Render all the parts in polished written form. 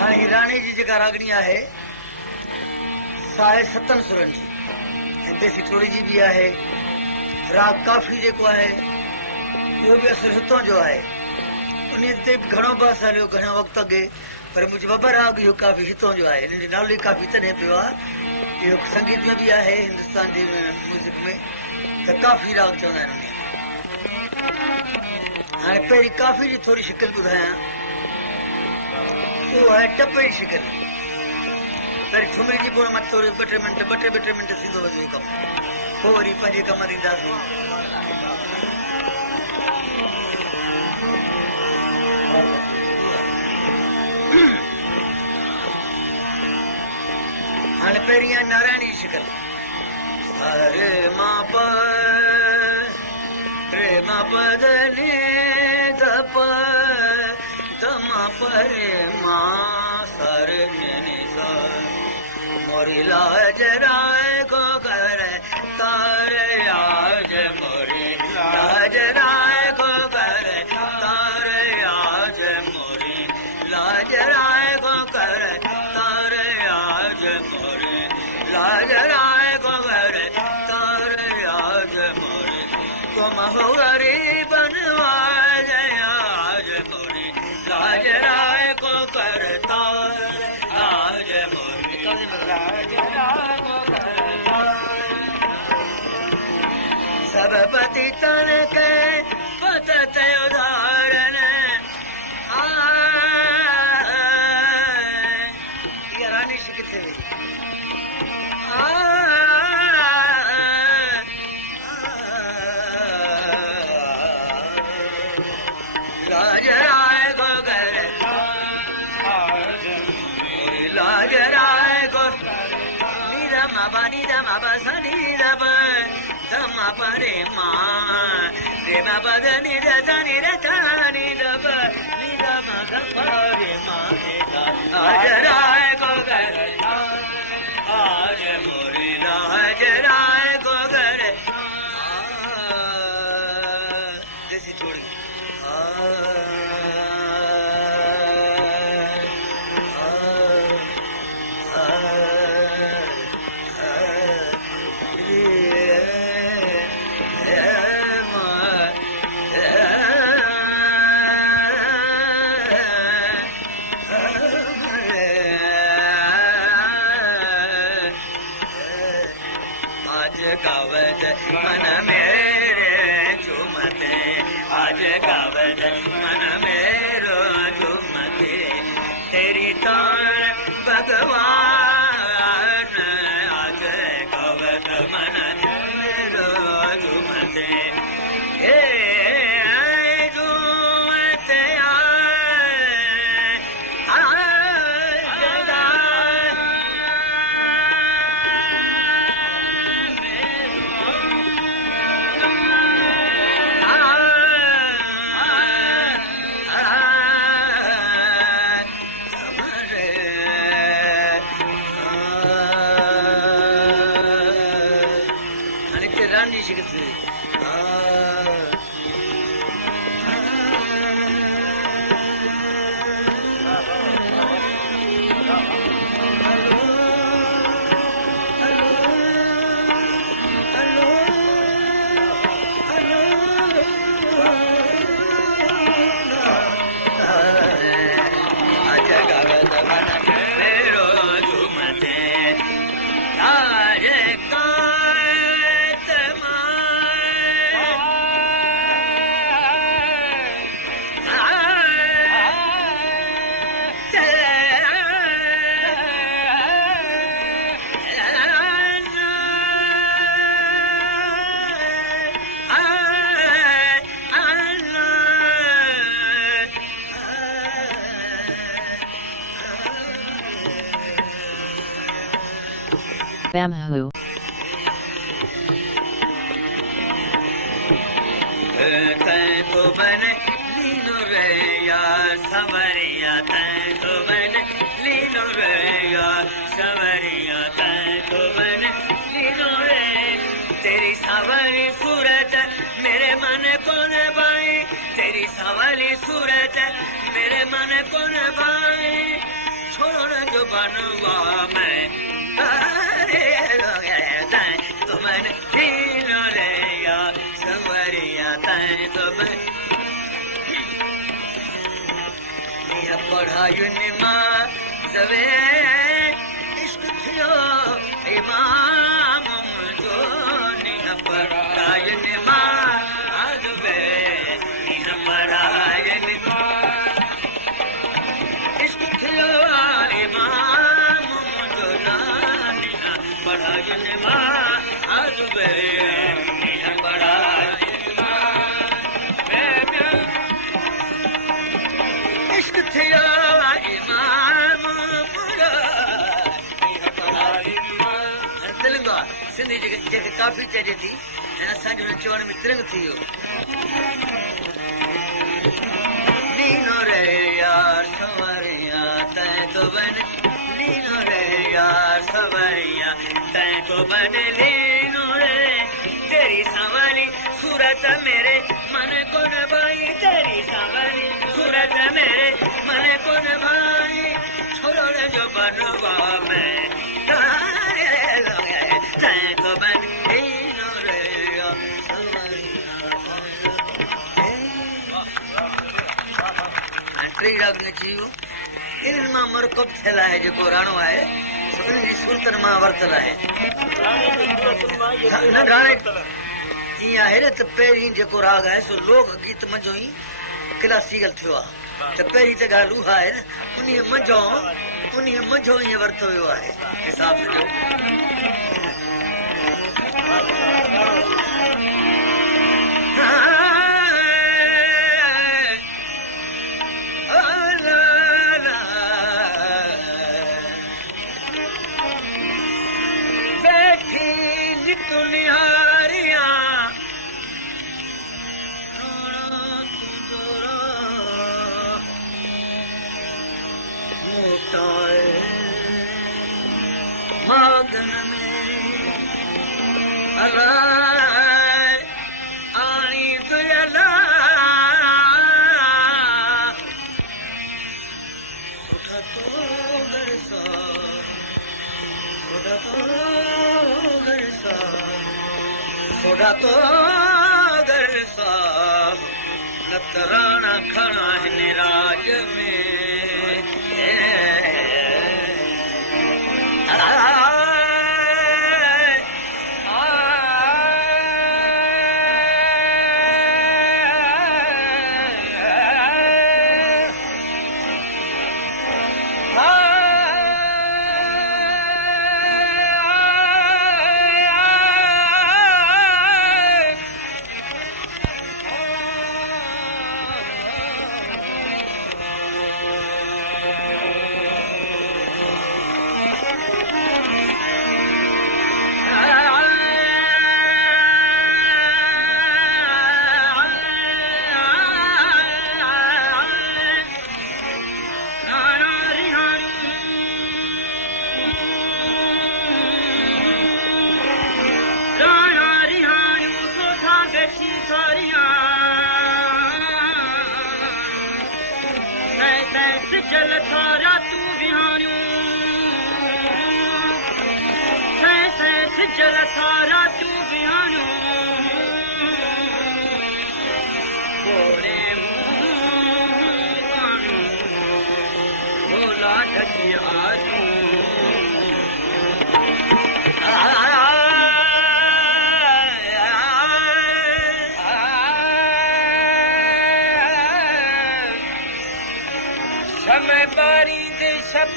हाँ राणी जी जेका रागणी है साए सतन सुरन जी देसी टोड़ी जी भी है। राग काफी जेको है वो भी असर हितों जो है उन ते घणो बस हलो घणो वक्त अगे पर मुझे बाबा राग जो काफी हितों जो है इन नालो काफी तने पियो ये संगीत में भी है हिंदुस्तान जी म्यूजिक में तो काफी राग चवंदा आहिनि। हाँ पहिरीं काफी जी थोड़ी शिकिल ॿुधायां वो है टपे जी शिकिल पर ठुमरी जी पोइ मत थोड़े ॿ टे मिंट सीधो वधी कम पोइ वरी पंहिंजे कम ॾींदासीं। हाणे पहिरीं आहे नारायणी जी शिकिल रे मां प रे मां प द नि द प द मां प रे मां सर नि सा मोरी लाज राय को कर तार आज मोरी लाज राय को कर तार आज मोरी लाज राय को कर तार आज मोरी लाज राय को कर तार आज मोरी तुम हो गरीबन आज मोरी लाज राय को कर तार आज मोरी सबपति तन के पतत उदाहरण ये रानी शिकित है लाज राय को कर लाज राय को नीदा माबा सनी दब धमा परे माँ रे मा पद निद धनी रे धनी दब नीदा माधा परे माँ आज राय को कर आज मोरी लाज राय को कर देसी छोड़ी गावत मन मेरे झूमते आज गावत मन मेरो झूमते तेरी तार भगवान आज गावत मन मेरो झूमते रानी शिकित Bamhu. तैको बन लीनो रे या सवरिया तैको बन लीनो रे या सवरिया तैको बन लीनो रे तेरी सावरी सूरत मेरे मन को न भाई तेरी सावरी सूरत मेरे मन को न भाई बनवा मैं तैं तो मन लीन रे या संवरिया तैं तो मन पढ़ायुनि मां सवे इश्क थियो इमाम मुंहिंजो नीन पढ़ायुनि मां आजबे नीन पढ़ायुनि इश्क थियो इमाम मुंहिंजो नीन पढ़ायुनि मां आजबे नीन पढ़ायुनि इश्क थियो सिंधी जेके काफ़ी चइजे थी ऐं असांजो हुन चवण में तिरंग थी वियो लीनो रे यार सवरिया तैं तो बन लीनो रे यार सवरिया तैं तो बन लीनो रे तेरी संवरी सूरत मेरे मन को न भाई तेरी संवरी सूरत मेरे मन को न भाई छोड़ो रे जो बनवा मैं इन्हनि मां मरकब थियल आहे जेको राणो आहे उन्हनि जी सूरतनि मां वरितल आहे ईअं आहे न त पहिरीं जेको राग आहे सो लोक गीत मंझो ई क्लासिकल थियो आहे त पहिरीं त ॻाल्हि उहा आहे न उन्हीअ मंझो ईअं वरितो वियो आहे हिसाब जो मगन में अलाए आणी तुला सुठा तो घर सा सुठा तो घर सा सुठा तो घर सा लतराना खड़ा है राज में जल थारा तू बिहारियूं जल थारा तू बिहारियूं भोला ढकी आजू समय बारी दे सब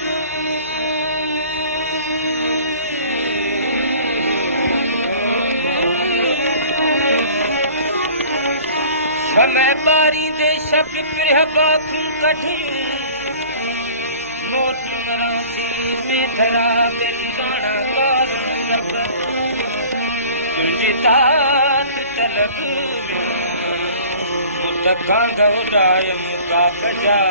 समय बारी दे सब प्रिय बाखूं कठियूं मोट मराठी में धरा बेलगाना कारूं रब तुझी तात तलब मुतकां गौडायम का कजा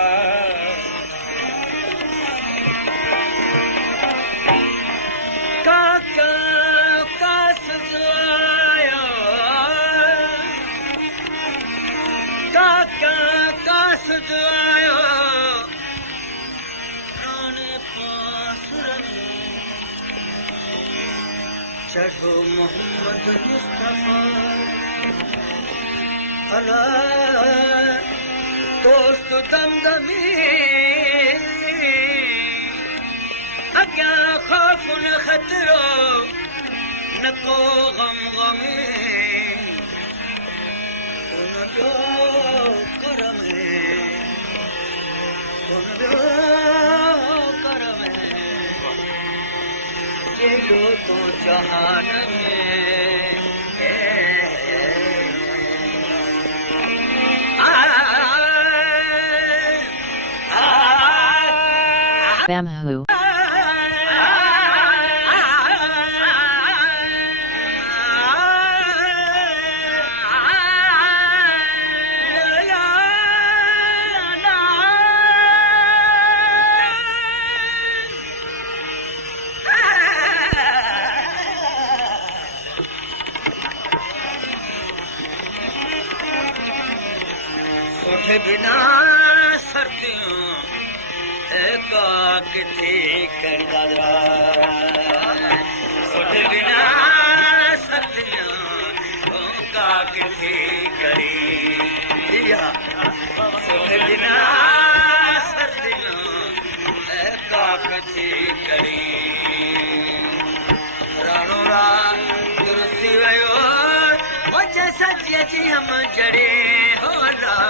सजायो प्राण पास शशो मोहम्मद मुस्तफा अला दोस्त दमदमी अग्या खौफ न खतरो न को गम गमी उन जो करम उन जो करम चलो तो जहान Bamhu. बिना सर्दियों का किथे करदा सुन बिना सर्दियों का किथे करी दिया सुन बिना सर्दियों का किथे करी राणो रा दुरुसी वयो मुझे सजिया जी हम जड़े होला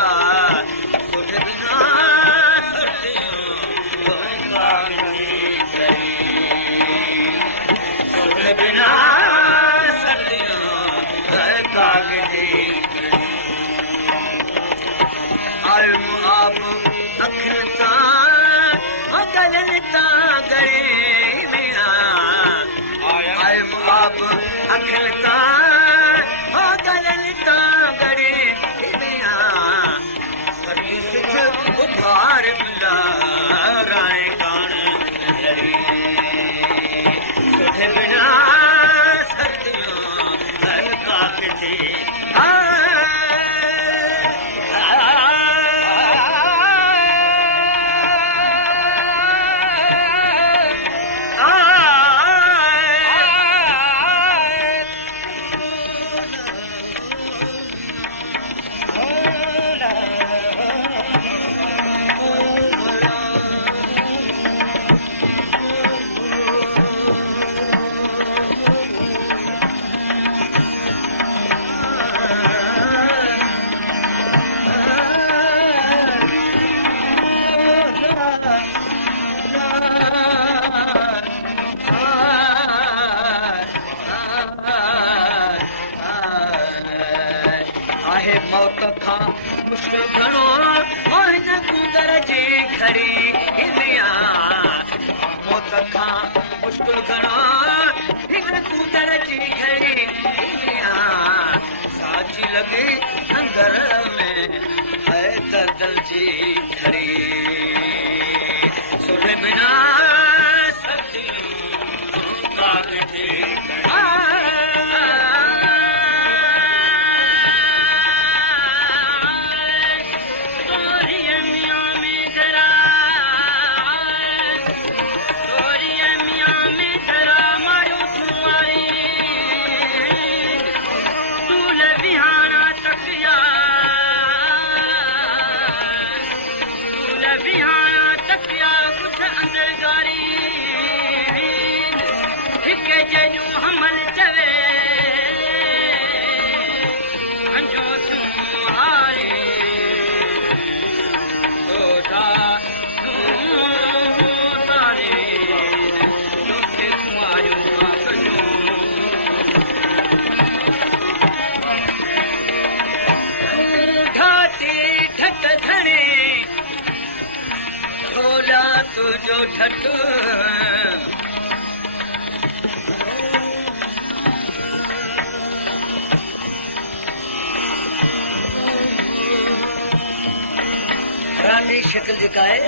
शक्ल जेका है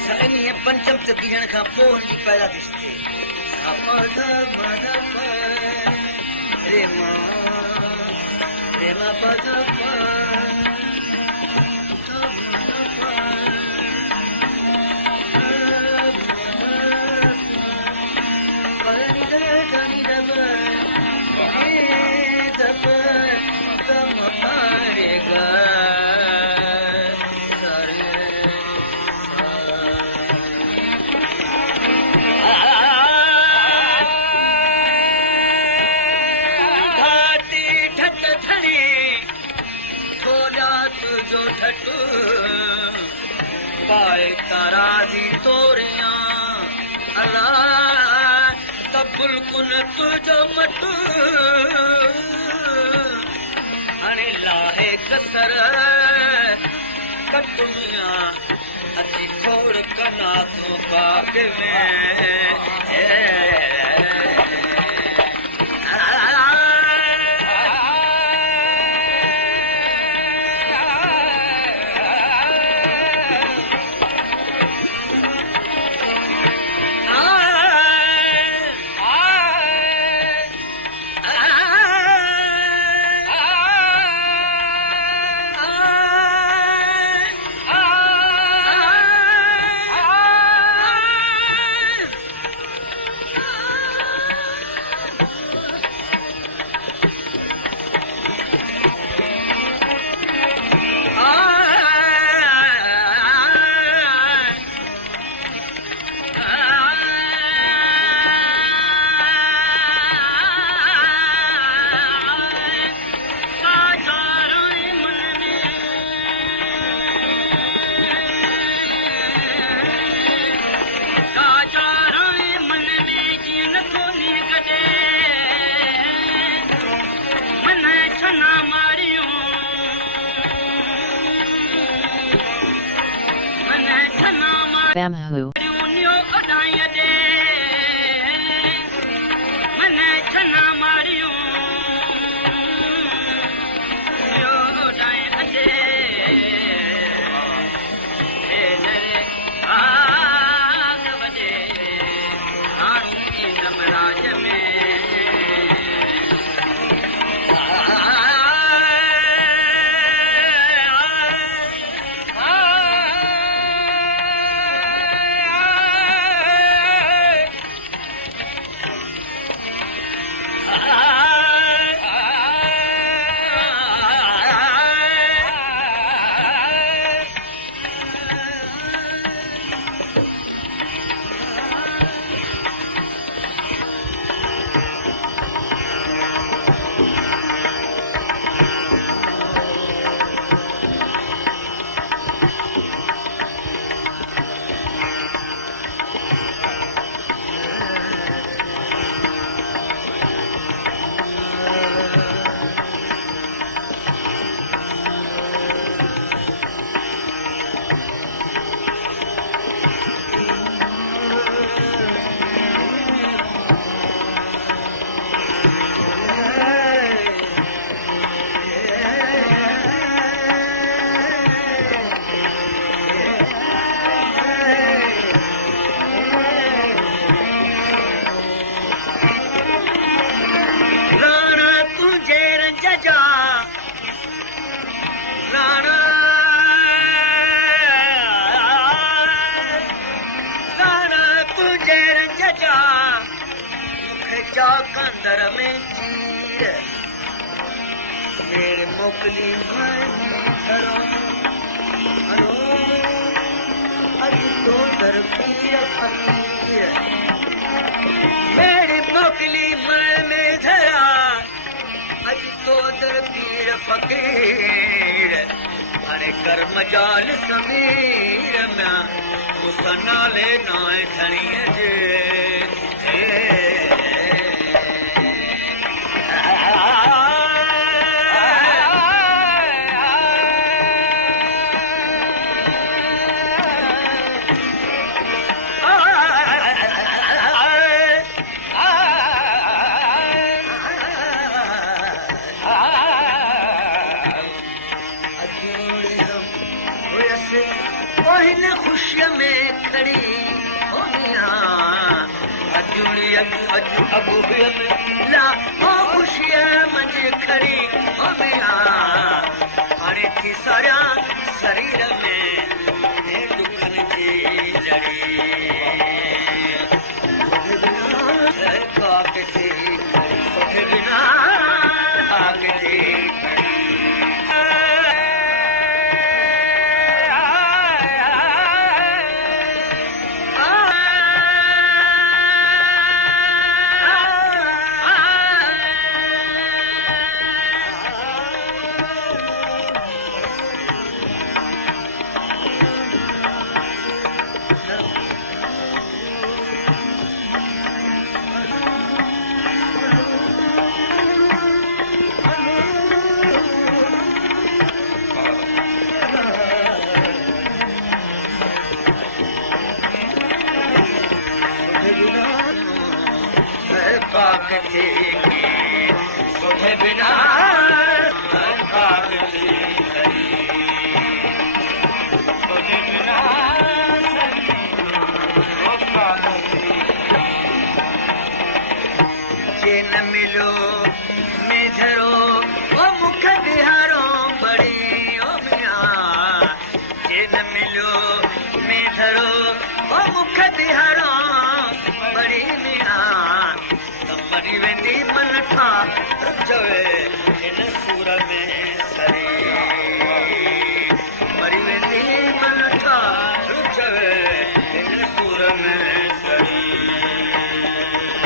सनी पंचम तकीजन खां पोइ हुनजी पैदा ॾिसजे रे मां पद पाए ताराजी तोरिया अला तबुल कुन तुझो मट हाणे लाहे कसर कटुमिया अची खोड़ कना तो बाग में Bamhu. कंदर में चीर मेरे मोकली हलो अज तो दर पीर फकीर मेरी मोकली में धरा अज तो दर पीर फकीर अरे कर मजाल समीर में उस नाले नाए खड़ी जे खुशिया में खड़ी होनिया अबू ला हो खुशिया मुझे खड़ी होनिया अरे थी सारा शरीर में दुखन की लड़ी काकती बिना काकती थी तुझे बिना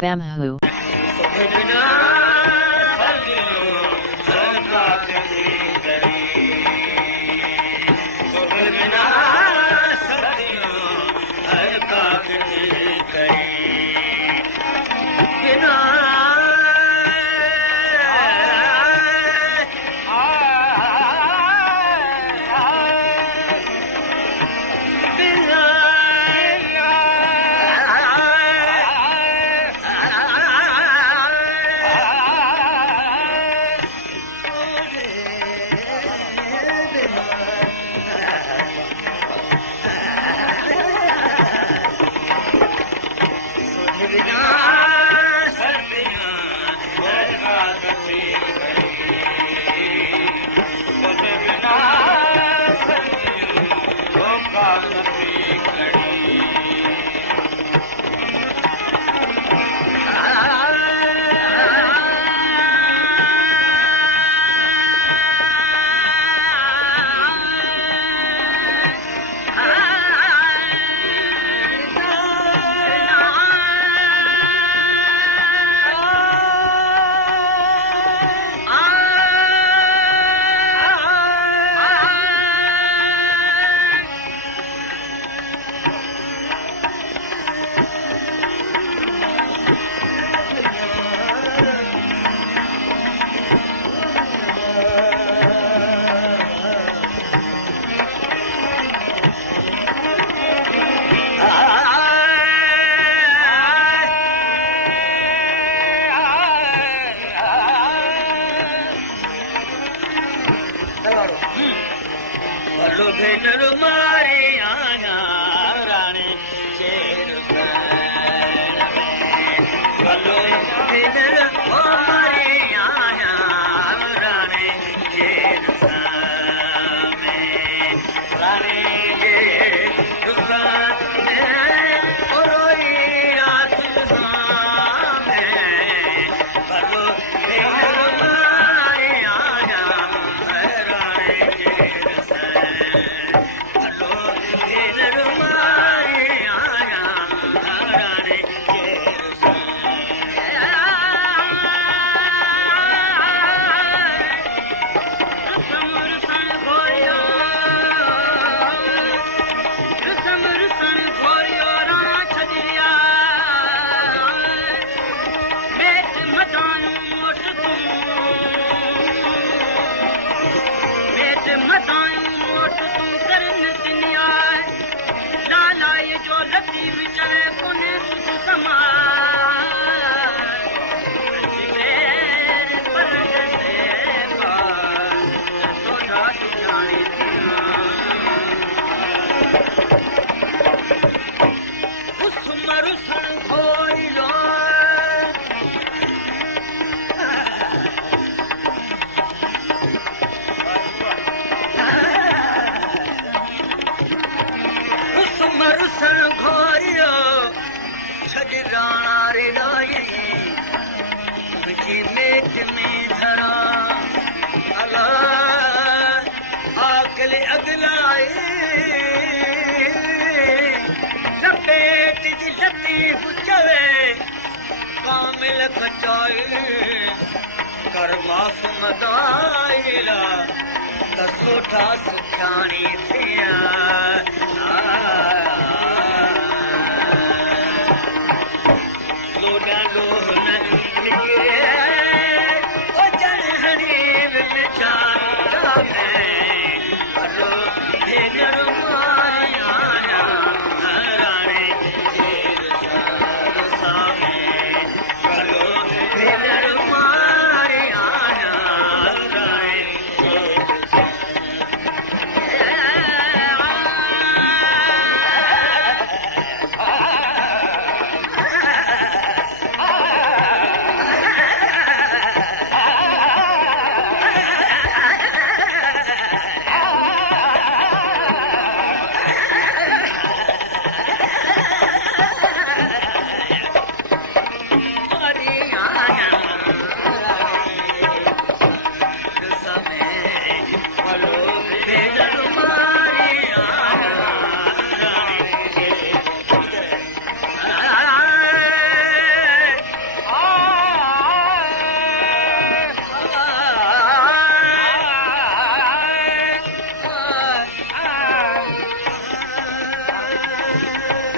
Bamhu.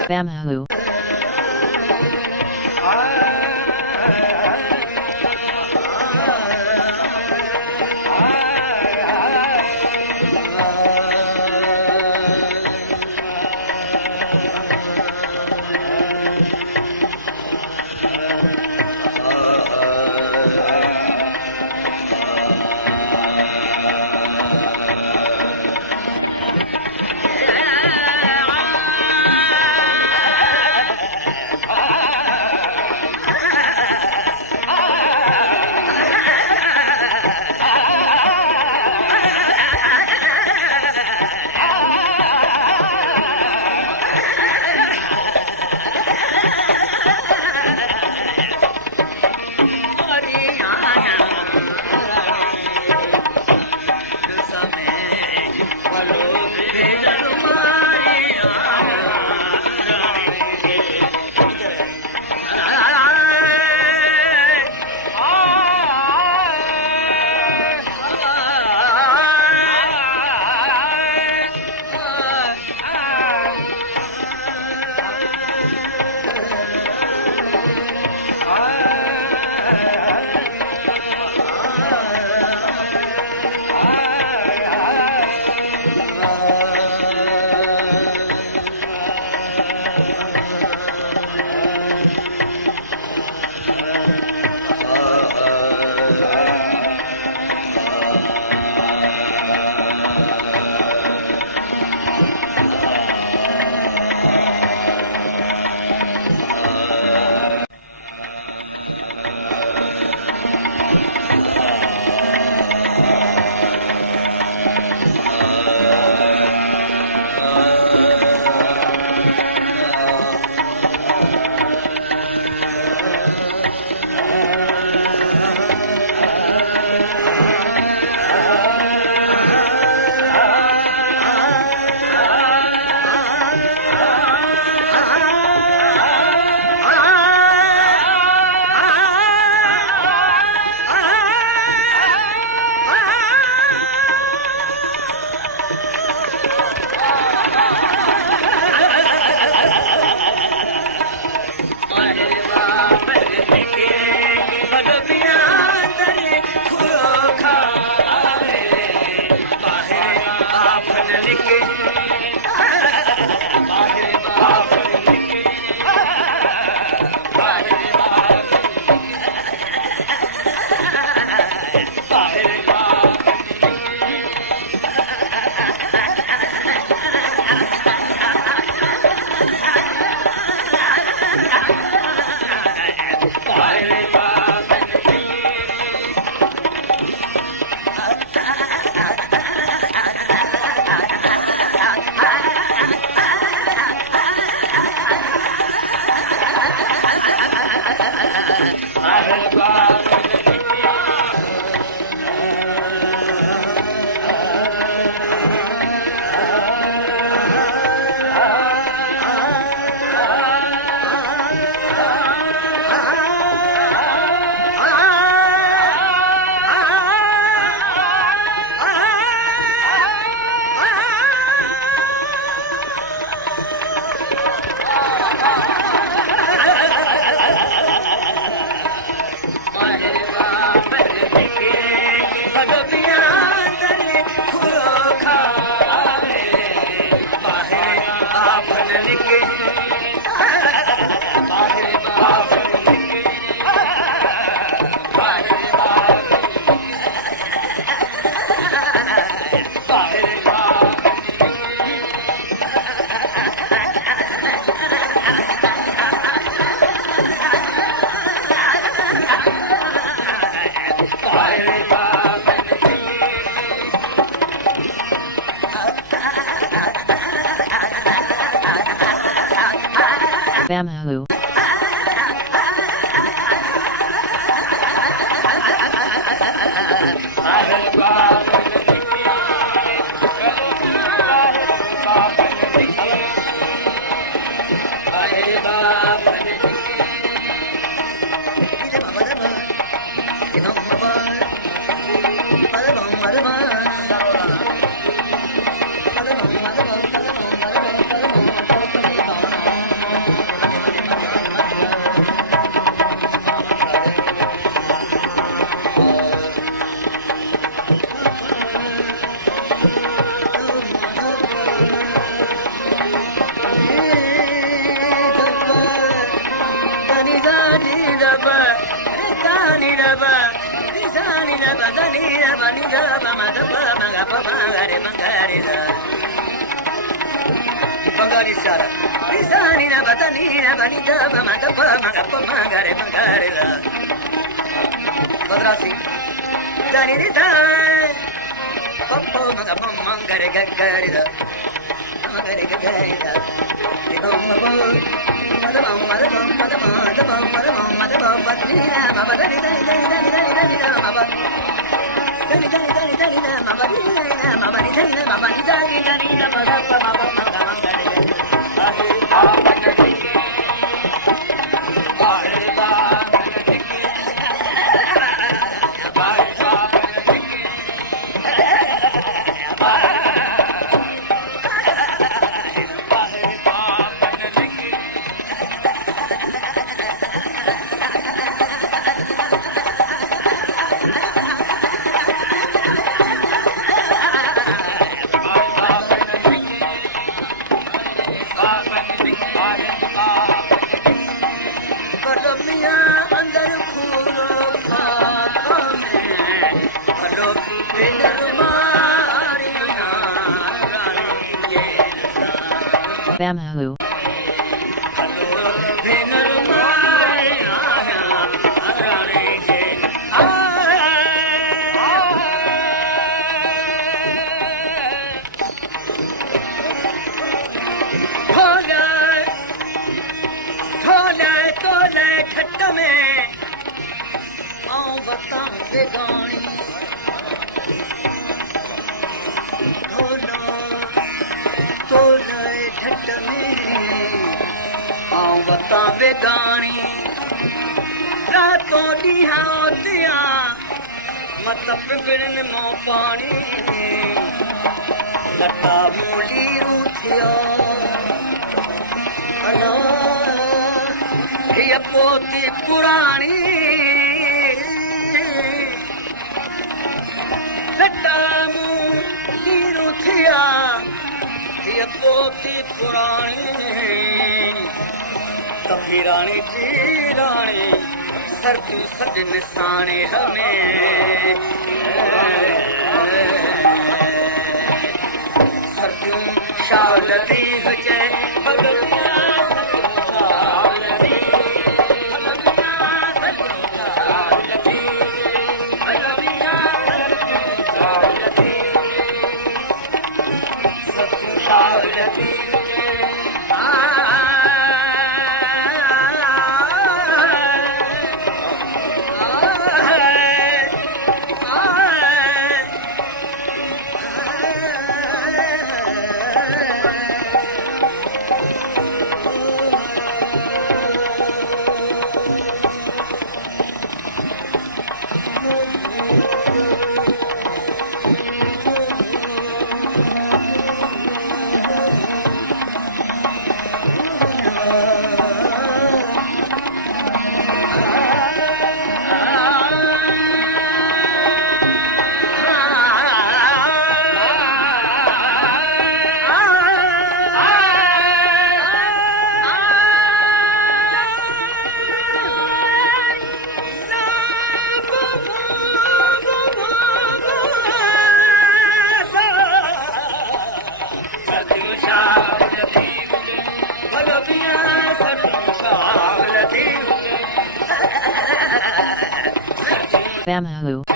Bamhoo. Bamhoo. Bangari sara, pisani na batani na bani da ba ma da ba ma ga pa ma ga re la. Madrasi, dani ni da, pa pa ma ga pa ma ga re la, ma ga re la. Di ba ma ba, ma da ba ma da ba ma da ba da ba ma da ba ma da ba ba ni na ma ba da ni da ni da ma ba. Dani na ma ba ni na ma ba ni da ni ma ba ni da ni da ma da pa ma ba ma ga ma ga re. Bamhu. Vegani, rato diha hotiya, matlab birin mo pani, lata muli ruthiya, ana ye poti purani, lata muli ruthiya, ye poti purani. Raani ji raani sar tu sajn saane hame sar tu shaal di vajhe pagaliya shaal di Bamhu.